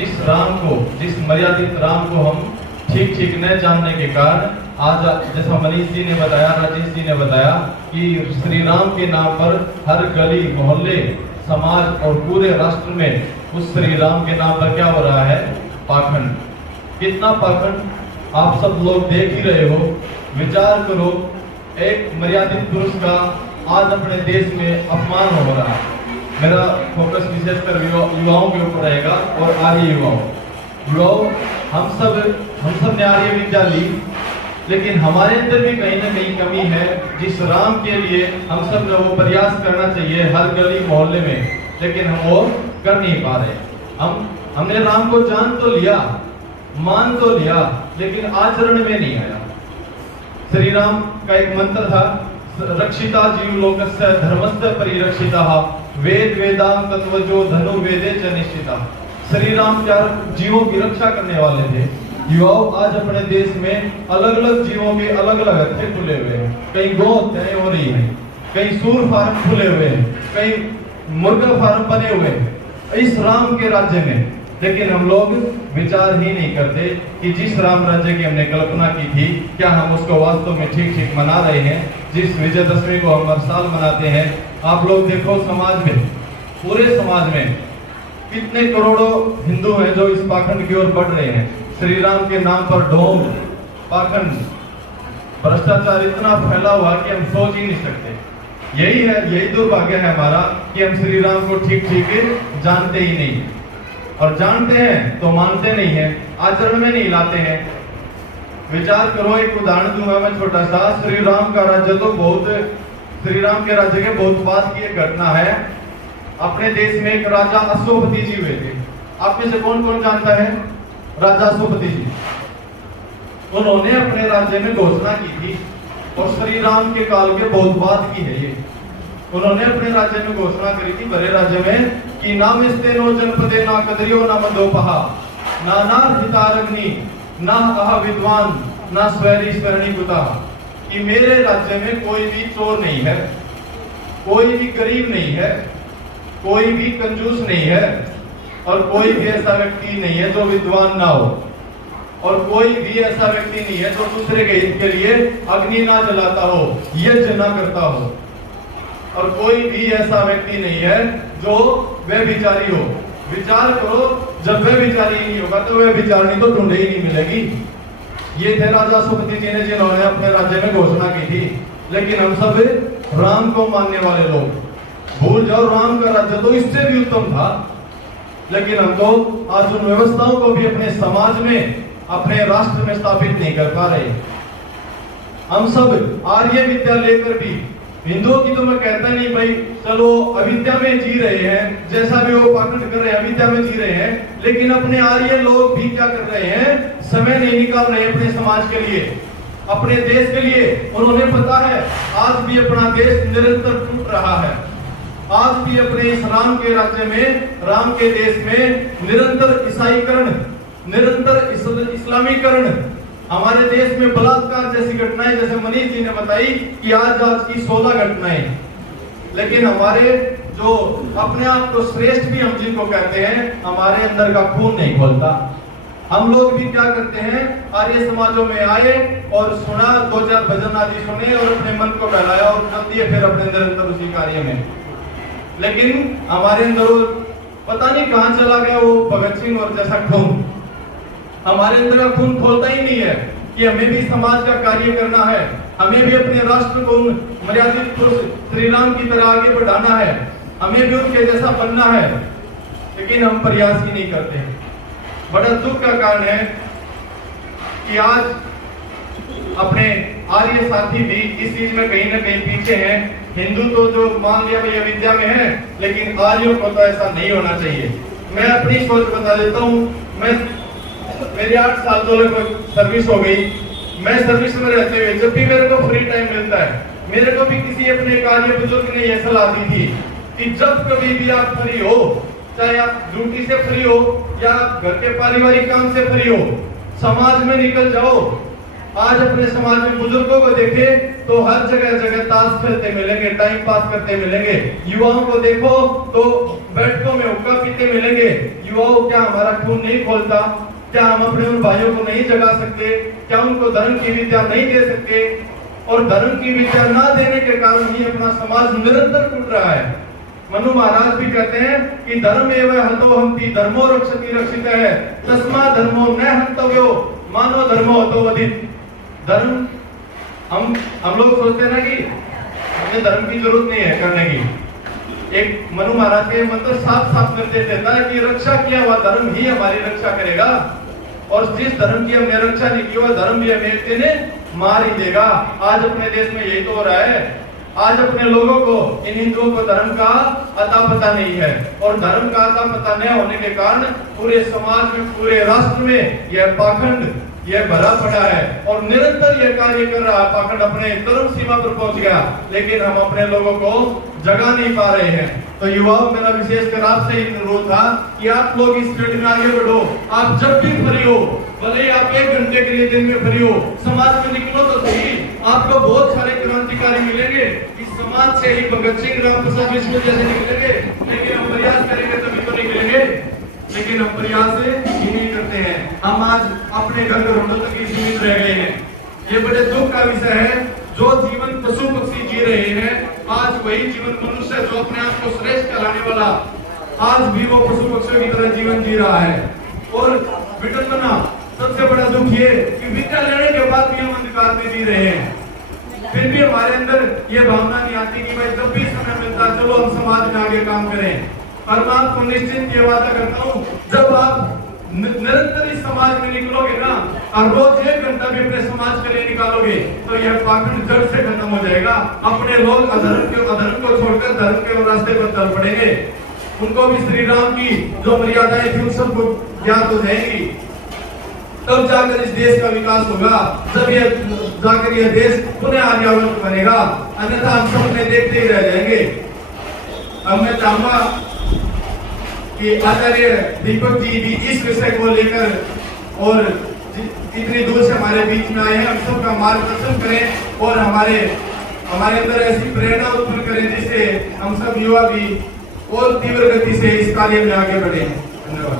जिस मर्यादित राम को हम ठीक ठीक न जानने के कारण आज जैसा मनीष जी ने बताया, राजेश जी ने बताया कि श्री राम के नाम पर हर गली मोहल्ले समाज और पूरे राष्ट्र में उस श्री राम के नाम पर क्या हो रहा है? पाखंड। कितना पाखंड आप सब लोग देख ही रहे हो। विचार करो, एक मर्यादित पुरुष का आज अपने देश में अपमान हो रहा है। मेरा फोकस विशेषकर युवाओं के ऊपर रहेगा और आर्य युवाओं। हम सब ने आर्य विद्या ली, लेकिन हमारे अंदर भी कहीं ना कहीं कमी है। जिस राम के लिए हम सब ने वो प्रयास करना चाहिए हर गली मोहल्ले में, लेकिन हम वो कर नहीं पा रहे। हमने राम को जान तो लिया, मान तो लिया, लेकिन आचरण में नहीं आया। श्री राम का एक मंत्र था, रक्षिता जीव लोकस्य धर्मस्य परिरक्षिता वेद वेदांत तत्वजो धनु वेदे च निश्चिता। श्री राम क्या जीवों की रक्षा करने वाले थे। युवाओं, आज अपने देश में अलग अलग जीवों के अलग अलग हत्थे खुले हुए हैं। कहीं गौ हत्याएं हो रही हैं, कहीं सूर फार्म खुले हुए हैं, कहीं मुर्गा फार्म बने हुए हैं इस राम के राज्य में। लेकिन हम लोग विचार ही नहीं करते कि जिस राम राज्य की हमने कल्पना की थी, क्या हम उसको वास्तव में ठीक ठीक मना रहे हैं? जिस विजयदशमी को हम हर साल मनाते हैं, आप लोग देखो समाज में, पूरे समाज में कितने करोड़ों हिंदू हैं जो इस पाखंड की ओर बढ़ रहे हैं। श्री राम के नाम पर ढोंग, पाखंड, भ्रष्टाचार इतना फैला हुआ कि हम सोच ही नहीं सकते। यही दुर्भाग्य है हमारा कि हम श्री राम को ठीक ठीक जानते ही नहीं, और जानते हैं तो मानते नहीं हैं, आचरण में नहीं लाते हैं। विचार करो, एक उदाहरण दूंगा मैं छोटा सा। श्री राम का राज्य श्री राम के राज्य के बहुत बाद की एक घटना है। अपने देश में एक राजा अश्वपति जी हुए थे। आप में से कौन कौन जानता है राजा अश्वपति जी? उन्होंने अपने राज्य में घोषणा की थी, और श्री राम के काल के बहुत बाद की है ये। उन्होंने अपने राज्य में घोषणा करी थी, बड़े राज्य में, कि नामिस्ते नो जनपदे ना कदरियो ना मदोपहा ना हितारग्नि ना अह विद्वान ना स्वैरी स्वरणी कुता। कि मेरे राज्य में कोई भी चोर नहीं है, कोई भी गरीब नहीं है, कोई भी कंजूस नहीं है, और कोई भी ऐसा व्यक्ति नहीं है जो विद्वान ना हो, और कोई भी ऐसा व्यक्ति नहीं है जो दूसरे के हित के लिए अग्नि ना जलाता हो, यज्ञ ना करता हो, और कोई भी ऐसा व्यक्ति नहीं है जो व्यभिचारी हो। विचार करो, जब व्यभिचारी नहीं होगा तो व्यभिचारिणी तो ढूंढे ही नहीं मिलेगी। ये थे राजा अश्वपति जी ने, जिन्होंने अपने राज्य में घोषणा की थी। लेकिन हम सब राम को मानने वाले लोग भूल जाओ, राम का राज्य तो इससे भी उत्तम था। लेकिन हम तो आज उन व्यवस्थाओं को भी अपने समाज में, अपने राष्ट्र में स्थापित नहीं कर पा रहे। हम सब आर्य विद्या लेकर भी, हिंदुओं की तो मैं कहता नहीं भाई, चलो अविद्या में जी रहे हैं, जैसा भी वो पाखंड कर रहे हैं, अविद्या में जी रहे हैं। लेकिन अपने आर्य लोग भी क्या कर रहे हैं? समय नहीं निकाल रहे अपने समाज के लिए, अपने देश के लिए। उन्होंने पता है आज भी अपना देश निरंतर टूट रहा है। आज भी अपने इस राम के राज्य में, राम के देश में निरंतर ईसाईकरण, निरंतर इस्लामीकरण, हमारे देश में बलात्कार जैसी घटनाएं, जैसे मनीष जी ने बताई कि आज की 16 घटनाएं। लेकिन हमारे जो अपने आप को श्रेष्ठ भी हम जिनको कहते हैं, हमारे अंदर का खून नहीं खोलता। हम लोग भी क्या करते हैं, आर्य समाजों में आए और सुना, 2-4 भजन आदि सुने और अपने मन को बहलाया और कर दिए फिर अपने निरंतर उसी कार्य में। लेकिन हमारे अंदर पता नहीं कहां चला गया वो भगत सिंह और जैसा खून। हमारे अंदर का खून खोलता ही नहीं है कि हमें भी समाज का कार्य करना है, हमें भी अपने राष्ट्र को मर्यादित पुरुष श्री राम की तरह आगे बढ़ाना है, हमें भी उनके जैसा बनना है। लेकिन हम प्रयास ही नहीं करते। बड़ा दुख का कारण है कि आज अपने आर्य साथी भी इस चीज में कहीं ना कहीं पीछे हैं। हिंदू तो जो मान लिया भाई अविद्या में है, लेकिन आर्यों को तो ऐसा नहीं होना चाहिए। मैं अपनी सोच बता देता हूँ। मेरी 8 साल तो लगभग सर्विस हो गई। मैं सर्विस में रहते हुए जब भी मेरे को फ्री टाइम मिलता है, मेरे को भी किसी अपने कार्य बुजुर्ग ने यह सलाह दी थी कि जब कभी भी आप फ्री हो, चाहे आप ड्यूटी से फ्री हो या घर के पारिवारिक काम से फ्री हो, समाज में निकल जाओ। आज अपने समाज में बुजुर्गों को देखे तो हर जगह जगह ताश खेलते मिलेंगे, टाइम पास करते मिलेंगे। युवाओं को देखो तो बैठकों में हुक्का पीते मिलेंगे। युवाओं, क्या हमारा खून नहीं खोलता? क्या हम अपने उन भाइयों को नहीं जगा सकते? क्या उनको धर्म की विद्या नहीं दे सकते? और धर्म की विद्या ना देने के कारण ही अपना समाज निरंतर टूट रहा है। मनु महाराज भी कहते हैं कि धर्म एवं हतो हंति धर्मो रक्षति रक्षितः तस्मा धर्मो न हंतव्यो मानो धर्मो हतो वधित। धर्म हम लोग सोचते हैं ना कि हमें धर्म की जरूरत नहीं है करने की। एक मनु महाराज के मंत्र साफ साफ निर्देश देता है कि रक्षा किया हुआ धर्म ही हमारी रक्षा करेगा, और जिस धर्म की हमने रक्षा नहीं की वह धर्म भी हमें मार ही देगा। आज अपने देश में यही तो हो रहा है। आज अपने लोगों को, इन हिंदुओं को धर्म का अता पता नहीं है, और धर्म का अता पता न होने के कारण पूरे समाज में, पूरे राष्ट्र में यह पाखंड यह भरा पड़ा है और निरंतर यह कार्य कर रहा है। पाखंड अपने चरम सीमा पर पहुंच गया, लेकिन हम अपने लोगों को जगा नहीं पा रहे हैं। तो युवाओं, मेरा विशेषकर आपसे अनुरोध था कि आप लोग इस फील्ड में आगे बढ़ो। आप जब भी फ्री हो, भले ही आप 1 घंटे के लिए दिन में फ्री हो, समाज में निकलो तो सही। आपको बहुत सारे क्रांतिकारी मिलेंगे इस समाज से ही, भगत सिंह, राम प्रसाद बिस्मिल जैसे निकलेंगे, लेकिन हम प्रयास करेंगे तभी तो निकलेंगे। लेकिन हम प्रयास ही नहीं करते हैं। हम आज अपने घर घरों तक ही सीमित रह गए हैं। ये बड़े दुख का विषय है। जो जीवन पशु पक्षी जी रहे हैं, आज वही जीवन मनुष्य जो अपने आप को श्रेष्ठ कहलाने वाला, आज भी वो पशु पक्षियों की तरह जीवन जी रहा है। और विडंबना, सबसे बड़ा दुख ये कि विद्या लेने के बाद भी हम अंधकार में जी रहे हैं। फिर भी हमारे अंदर ये भावना नहीं आती कि भाई जब भी समय मिलता है चलो हम समाज में आगे काम करें। और मैं आपको निश्चित ये वादा करता हूँ, जब आप निरंतर इस समाज में निकलोगे ना, और रोज 1 घंटा भी अपने समाज के लिए निकालोगे, तो यह पाखंड जड़ से खत्म हो जाएगा। अपने लोग अधर्म को छोड़कर धर्म के रास्ते पर चल पड़ेंगे। उनको भी श्री राम की जो मर्यादाएं थी उन सबको ज्ञात हो जाएंगी। तब जाकर इस देश का विकास होगा, जब यह जाकर यह देश पुनः आर्यावर्त बनेगा। अन्यथा हम सब में देखते ही रह जाएंगे। अब मैं चाहूंगा कि आचार्य दीपक जी भी इस विषय को लेकर और इतनी दूर से हमारे बीच में आए हैं, हम सबका मार्गदर्शन करें और हमारे अंदर ऐसी प्रेरणा उत्पन्न करें जिससे हम सब युवा भी और तीव्र गति से इस कार्य में आगे बढ़े। धन्यवाद।